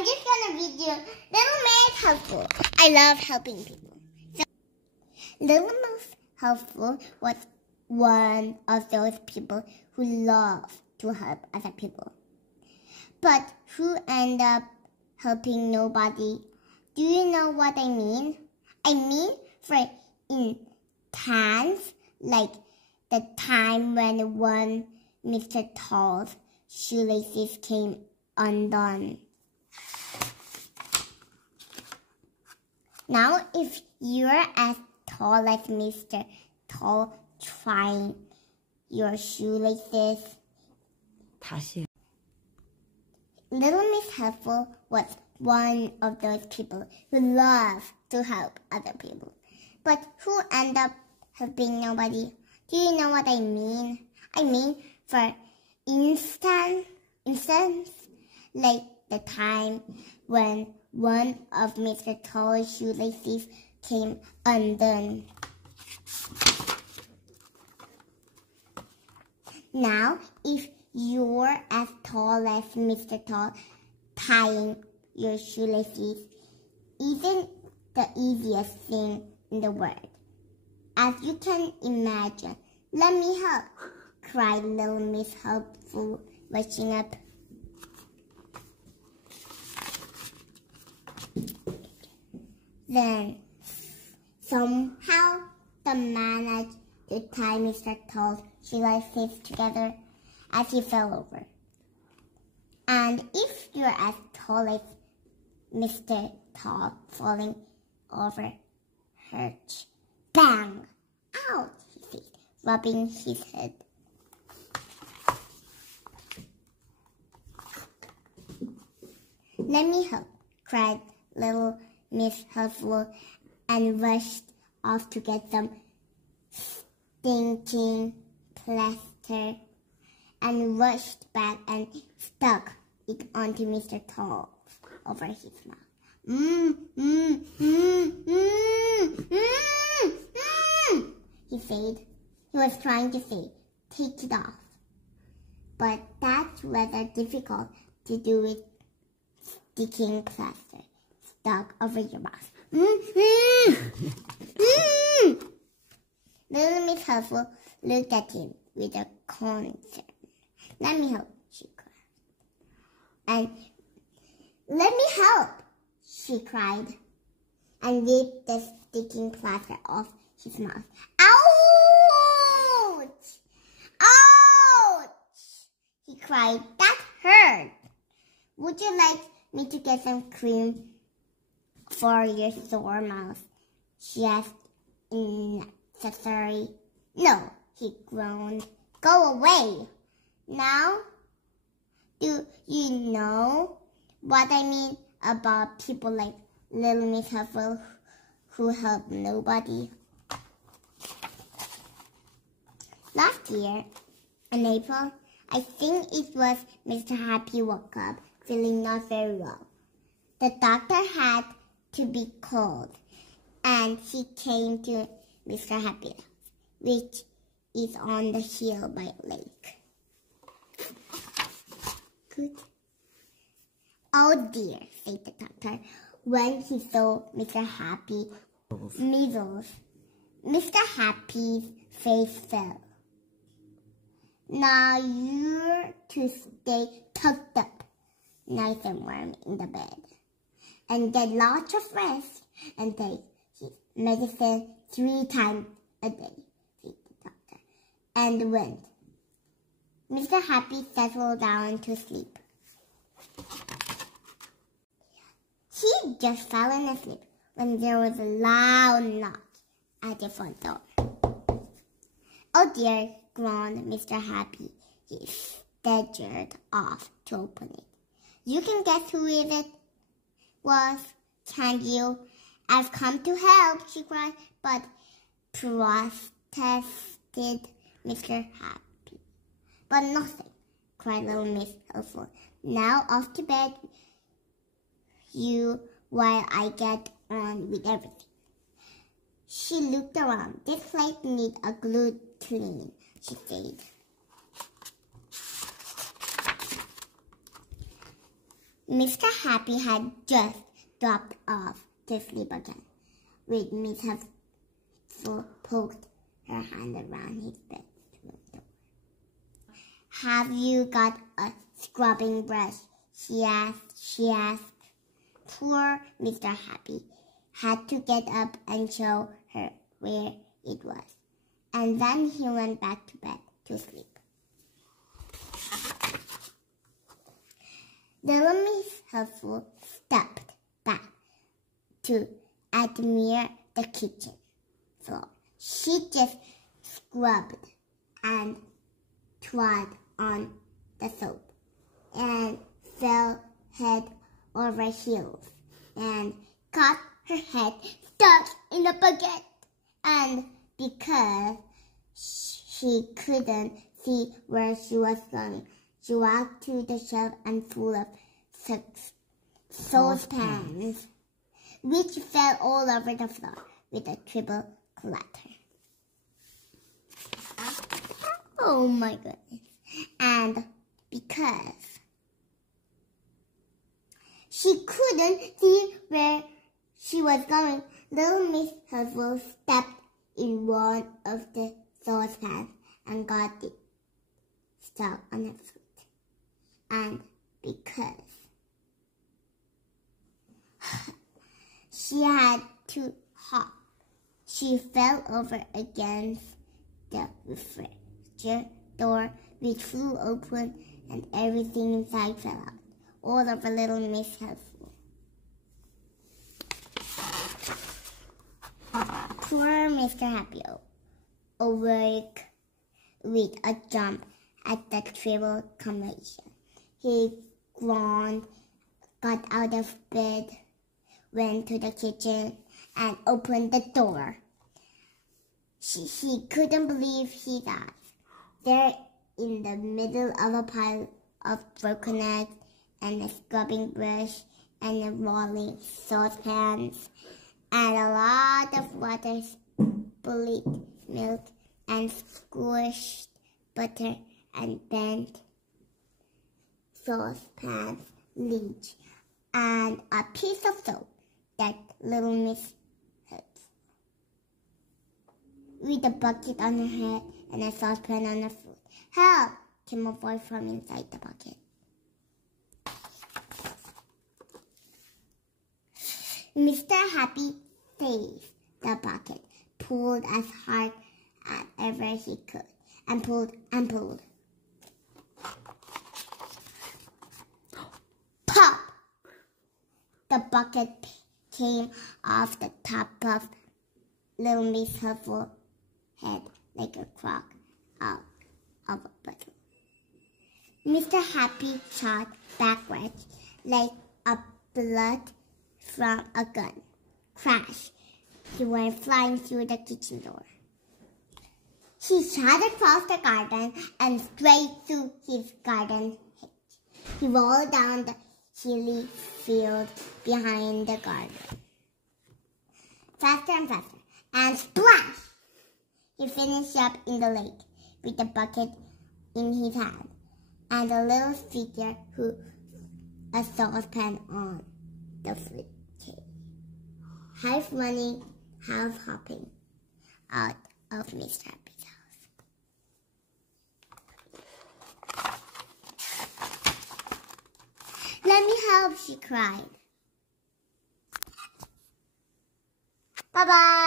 I'm just gonna read you Little Miss Helpful. I love helping people. So, Little Miss Helpful was one of those people who love to help other people, but who end up helping nobody. Do you know what I mean? I mean, for instance, like the time when one Mr. Tall's shoelaces came undone. Now, if you're as tall as Mr. Tall trying your shoelaces, Little Miss Helpful was one of those people who love to help other people, but who end up helping nobody. Do you know what I mean? I mean, for instance, like the time when one of Mr. Tall's shoelaces came undone. Now, if you're as tall as Mr. Tall, tying your shoelaces isn't the easiest thing in the world, as you can imagine. Let me help, cried Little Miss Helpful, rushing up. Then, somehow, they managed to tie Mr. Tall's shoelaces together as he fell over. And if you're as tall as Mr. Tall, falling over hurts. Bang! Ouch! He said, rubbing his head. Let me help, cried Little Miss Helpful, and rushed off to get some stinking plaster, and rushed back and stuck it onto Mr. Tall over his mouth. He said. He was trying to say, take it off. But that's rather difficult to do with sticking plaster stuck over your mouth. Little Miss Helpful looked at him with a concern. Let me help, she cried. And let me help, she cried, and ripped the sticking plaster off his mouth. Ouch! Ouch! He cried. That hurt. Would you like me to get some cream for your sore mouth? She asked unnecessarily. No, he groaned. Go away. Now, do you know what I mean about people like Little Miss Helpful who help nobody? Last year, in April, I think it was, Mr. Happy woke up feeling not very well. The doctor had to be called, and he came to Mr. Happy's house, which is on the hill by a lake. Good. Oh dear, said the doctor when he saw Mr. Happy. Measles. Mr. Happy's face fell. Now you're to stay tucked up, nice and warm in the bed, and get lots of rest, and take his medicine 3 times a day, said the doctor, and went. Mr. Happy settled down to sleep. He just fallen asleep when there was a loud knock at the front door. Oh dear, groaned Mr. Happy. He staggered off to open it. You can guess who it was, can't you? I've come to help, she cried, but protested Mr. Happy. But nothing, cried Little Miss Helpful. Now off to bed you while I get on with everything. She looked around. This place needs a good clean, she said. Mr. Happy had just dropped off to sleep again, with Miss Helpful poked her hand around his bed door. Have you got a scrubbing brush? She asked. Poor Mr. Happy had to get up and show her where it was, and then he went back to bed to sleep. Little Miss Helpful stepped back to admire the kitchen floor. She just scrubbed and trod on the soap and fell head over heels and got her head stuck in the bucket. And because she couldn't see where she was going, she walked to the shelf and full of saucepans, which fell all over the floor with a triple clatter. Oh my goodness. And because she couldn't see where she was going, little Miss Helpful stepped in one of the saucepans and got it stuck on her foot. And because she had to hop, she fell over against the refrigerator door, which flew open, and everything inside fell out, all over little Miss Helpful. Poor Mr. Happy awoke with a jump at the triple combination. He groaned, got out of bed, went to the kitchen, and opened the door. He couldn't believe his eyes. There in the middle of a pile of broken eggs and a scrubbing brush and a rolling saucepans and a lot of water, spilled milk and squished butter and bent saucepans lids and a piece of soap that little Miss Helpful, with a bucket on her head and a saucepan on her foot. Help! Came a voice from inside the bucket. Mr. Happy seized the bucket, pulled as hard as ever he could, and pulled and pulled. Pop! The bucket came off the top of little Miss Helpful's head like a crock out of a bottle. Mr. Happy shot backwards like a bullet from a gun. Crash! He went flying through the kitchen door. He shot across the garden and straight through his garden hedge. He rolled down the hilly field behind the garden. Faster and faster, and splash! He finished up in the lake with the bucket in his hand and a little figure who a saucepan on the flip cake, half running, half hopping out of Mr. Happy's house. Let me help, she cried. Bye-bye.